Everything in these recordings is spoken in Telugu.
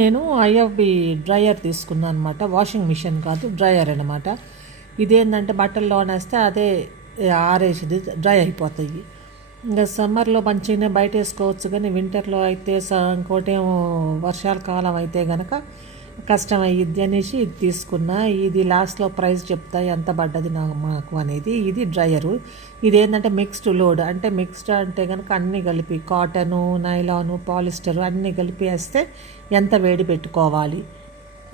నేను ఐఎఫ్బి డ్రయర్ తీసుకున్నాను అనమాట వాషింగ్ మిషన్ కాదు డ్రయర్ అనమాట ఇదేంటంటే బట్టల్లో వేస్తే అదే ఆరేసిది డ్రై అయిపోతాయి. ఇంకా సమ్మర్లో మంచిగానే బయట వేసుకోవచ్చు కానీ వింటర్లో అయితే ఇంకోటేమో వర్షాల కాలం అయితే కనుక కష్టం అయ్యిద్ది అనేసి ఇది తీసుకున్నా. ఇది లాస్ట్లో ప్రైస్ చెప్తా ఎంత పడ్డది నాకు మాకు అనేది. ఇది డ్రయరు ఇది ఏంటంటే మిక్స్డ్ లోడ్ అంటే మిక్స్డ్ అంటే కనుక అన్నీ కలిపి కాటను నైలాను పాలిస్టరు అన్నీ కలిపి వేస్తే ఎంత వేడి పెట్టుకోవాలి.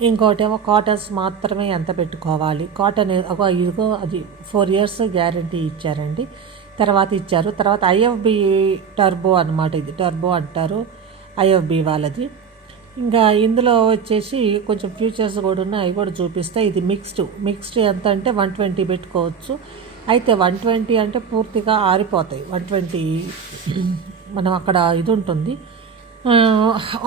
ఇంకోటేమో కాటన్స్ మాత్రమే ఎంత పెట్టుకోవాలి. కాటన్ ఒక ఇదిగో అది ఫోర్ ఇయర్స్ గ్యారంటీ ఇచ్చారండి. తర్వాత ఇచ్చారు. తర్వాత ఐఎఫ్బి టర్బో అనమాట ఇది. టర్బో అంటారు. ఐఎఫ్బి వాళ్ళది. ఇంకా ఇందులో వచ్చేసి కొంచెం ఫ్యూచర్స్ కూడా ఉన్నాయి అవి కూడా చూపిస్తే. ఇది మిక్స్డ్ మిక్స్డ్ ఎంత అంటే వన్ ట్వంటీ పెట్టుకోవచ్చు. అయితే వన్ ట్వంటీ అంటే పూర్తిగా ఆరిపోతాయి. వన్ ట్వంటీ మనం అక్కడ ఇది ఉంటుంది.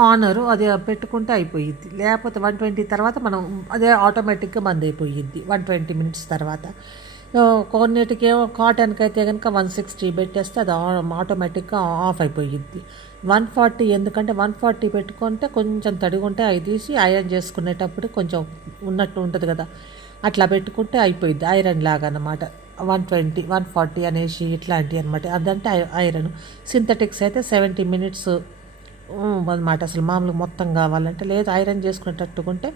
ఆనరు అది పెట్టుకుంటే అయిపోయిద్ది. లేకపోతే వన్ ట్వంటీ తర్వాత మనం అదే ఆటోమేటిక్గా బంద్ అయిపోయిద్ది. వన్ ట్వంటీ మినిట్స్ తర్వాత. కొన్నిటికేమో కాటన్కి అయితే కనుక వన్ సిక్స్టీ పెట్టేస్తే అది ఆటోమేటిక్గా ఆఫ్ అయిపోయిద్ది. వన్ ఫార్టీ ఎందుకంటే వన్ ఫార్టీ పెట్టుకుంటే కొంచెం తడిగుంటే అవి తీసి ఐరన్ చేసుకునేటప్పుడు కొంచెం ఉన్నట్టు ఉంటుంది కదా. అట్లా పెట్టుకుంటే అయిపోయిద్ది ఐరన్ లాగా అనమాట వన్ ట్వంటీ వన్ ఫార్టీ అనేసి ఇట్లాంటివి అనమాట. అదంటే ఐరన్ సింథటిక్స్ అయితే సెవెంటీ మినిట్స్ అనమాట అసలు మామూలుగా మొత్తం కావాలంటే లేదు ఐరన్ చేసుకునేటట్టుకుంటే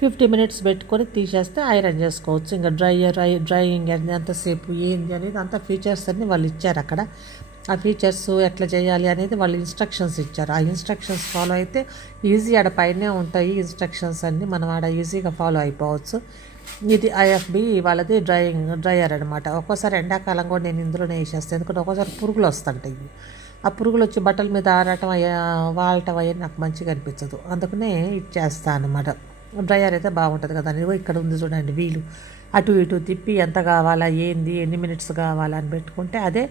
ఫిఫ్టీ మినిట్స్ పెట్టుకొని తీసేస్తే ఐరన్ చేసుకోవచ్చు. ఇంకా డ్రైయర్ డ్రైయింగ్ అనేది ఎంతసేపు ఏంది అనేది అంత ఫీచర్స్ అన్నీ వాళ్ళు ఇచ్చారు అక్కడ. ఆ ఫీచర్స్ ఎట్లా చేయాలి అనేది వాళ్ళు ఇన్స్ట్రక్షన్స్ ఇచ్చారు. ఆ ఇన్స్ట్రక్షన్స్ ఫాలో అయితే ఈజీ ఆడ పైనే ఉంటాయి ఇన్స్ట్రక్షన్స్ అన్నీ. మనం ఆడ ఈజీగా ఫాలో అయిపోవచ్చు. ఇది ఐఎఫ్బి వాళ్ళది డ్రైయింగ్ డ్రైయర్ అనమాట ఒక్కోసారి ఎండాకాలం కూడా నేను ఇందులోనే వేసేస్తాను. ఎందుకంటే ఒక్కోసారి పురుగులు వస్తుంటాయి. ఆ పురుగులు వచ్చి బట్టల మీద ఆడటం అయ్యా వాడటం అయ్యా నాకు మంచిగా అనిపించదు. అందుకనే ఇది చేస్తాను అనమాట డ్రయర్ అయితే బాగుంటుంది కదా అని. ఇక్కడ ఉంది చూడండి వీలు. అటు ఇటు తిప్పి ఎంత కావాలా ఏంది ఎన్ని మినిట్స్ కావాలా అని పెట్టుకుంటే అదే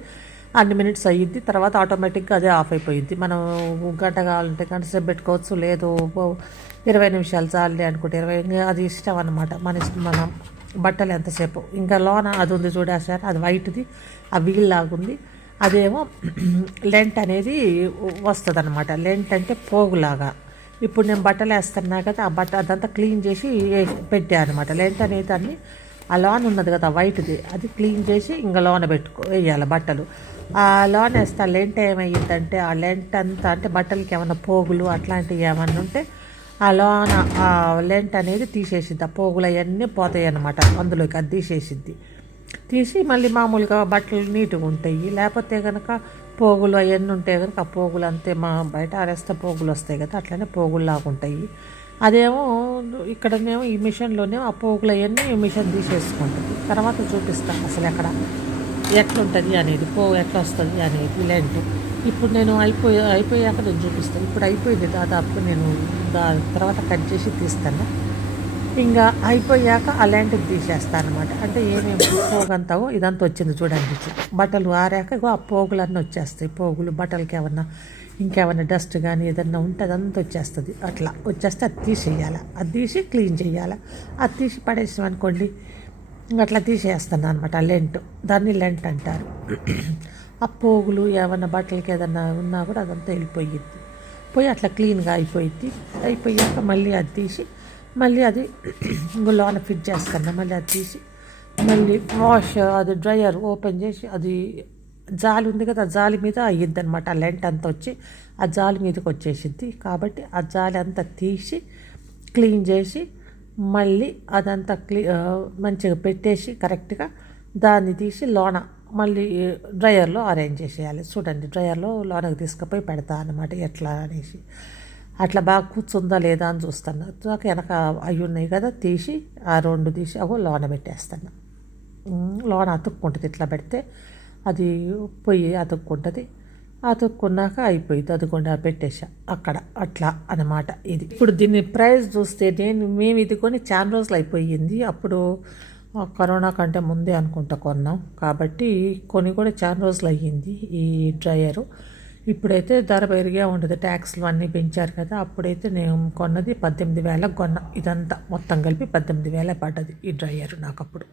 అన్ని మినిట్స్ అయ్యిద్ది. తర్వాత ఆటోమేటిక్గా అదే ఆఫ్ అయిపోయింది మనం గంట కావాలంటే గంట సేపు పెట్టుకోవచ్చు. లేదు ఇరవై నిమిషాలు చాలే అనుకుంటే ఇరవై అది ఇష్టం అనమాట మన ఇష్టం మనం బట్టలు ఎంతసేపు. ఇంకా లోన అది ఉంది చూడేసారు అది వైట్ది ఆ వీల్ లాగుంది. అదేమో లెంట్ అనేది వస్తుంది అనమాట లెంట్ అంటే పోగులాగా. ఇప్పుడు నేను బట్టలు వేస్తున్నా కదా ఆ బట్ట అదంతా క్లీన్ చేసి పెట్టాను అనమాట లెంట్ అనే దాన్ని ఆ లోన్ ఉన్నది కదా వైట్ది. అది క్లీన్ చేసి ఇంకా లోన పెట్టుకో వేయాలి బట్టలు. ఆ లోన్ వేస్తే లెంట్ ఏమయ్యిందంటే ఆ లెంట్ అంతా అంటే బట్టలకి ఏమైనా పోగులు అట్లాంటివి ఏమైనా ఉంటే ఆ లోన ఆ లెంట్ అనేది తీసేసిద్ది. ఆ పోగులు అవన్నీ పోతాయి అన్నమాట అందులోకి అది తీసేసిద్ది. తీసి మళ్ళీ మామూలుగా బట్టలు నీట్గా ఉంటాయి. లేకపోతే కనుక పోగులు అవన్నీ ఉంటాయి కనుక ఆ పోగులు అంతే మా బయట ఆరేస్తే పోగులు వస్తాయి కదా అట్లనే పోగుల్లాగా ఉంటాయి. అదేమో ఇక్కడనేమో ఈ మిషన్లోనే ఆ పోగులు అవన్నీ ఈ మిషన్ తీసేసుకుంటుంది. తర్వాత చూపిస్తాను అసలు ఎక్కడ ఎట్లుంటుంది అనేది పో ఎట్లా వస్తుంది అనేది ఇలాంటి. ఇప్పుడు నేను అయిపోయి అయిపోయాక నేను చూపిస్తాను. ఇప్పుడు అయిపోయింది దాదాపు నేను దా తర్వాత కట్ చేసి తీస్తాను. ఇంకా అయిపోయాక అలాంటివి తీసేస్తాను అనమాట అంటే ఏమేమి పోగంతావో ఇదంతా వచ్చింది చూడండి బట్టలు ఆరాక ఆ పోగులన్నీ వచ్చేస్తాయి. పోగులు బట్టలకి ఏమన్నా ఇంకేమన్నా డస్ట్ కానీ ఏదన్నా ఉంటే అదంతా వచ్చేస్తుంది. అట్లా వచ్చేస్తే అది తీసేయాలి. అది తీసి క్లీన్ చేయాలి. అది తీసి పడేసాం అనుకోండి ఇంక అట్లా తీసేస్తాను అనమాట లెంట్. దాన్ని లెంట్ అంటారు. ఆ పోగులు ఏమన్నా బట్టలకి ఏదన్నా ఉన్నా కూడా అదంతా వెళ్ళిపోయింది పోయి అట్లా క్లీన్గా అయిపోయిద్ది. అయిపోయాక మళ్ళీ అది తీసి మళ్ళీ అది ఇంకో లోన ఫిట్ చేస్తాను. మళ్ళీ అది తీసి మళ్ళీ వాష్ అది డ్రయర్ ఓపెన్ చేసి అది జాలి ఉంది కదా ఆ జాలి మీద అయ్యిద్ది అనమాట ఆ లెంట్ అంతా వచ్చి ఆ జాలి మీదకి వచ్చేసిద్ది. కాబట్టి ఆ జాలి అంతా తీసి క్లీన్ చేసి మళ్ళీ అదంతా క్లీ మంచిగా పెట్టేసి కరెక్ట్గా దాన్ని తీసి లోన మళ్ళీ డ్రయర్లో అరేంజ్ చేసేయాలి. చూడండి డ్రయర్లో లోనకి తీసుకుపోయి పెడతా అనమాట ఎట్లా అనేసి. అట్లా బాగా కూర్చుందా లేదా అని చూస్తాను. నాకు వెనక అవి ఉన్నాయి కదా తీసి ఆ రెండు తీసి అగో లోన పెట్టేస్తాను. లోన అతుక్కుంటుంది ఇట్లా పెడితే అది పొయ్యి అతుక్కుంటుంది. అతుక్కున్నాక అయిపోయింది. అదిగోండి అది పెట్టేసా అక్కడ అట్లా అన్నమాట ఇది. ఇప్పుడు దీని ప్రైస్ చూస్తే నేను మేము ఇది కొని చాలా రోజులు అయిపోయింది. అప్పుడు కరోనా కంటే ముందే అనుకుంటా కొన్నాం. కాబట్టి కొని కూడా చాలా రోజులు అయ్యింది ఈ డ్రయరు. ఇప్పుడైతే ధర పెరిగే ఉంటుంది. ట్యాక్స్లు అన్నీ పెంచారు కదా అప్పుడైతే నేను కొన్నది పద్దెనిమిది వేలకు కొన్నా. ఇదంతా మొత్తం కలిపి పద్దెనిమిది వేల పడ్డది ఈ డ్రయర్ నాకు అప్పుడు.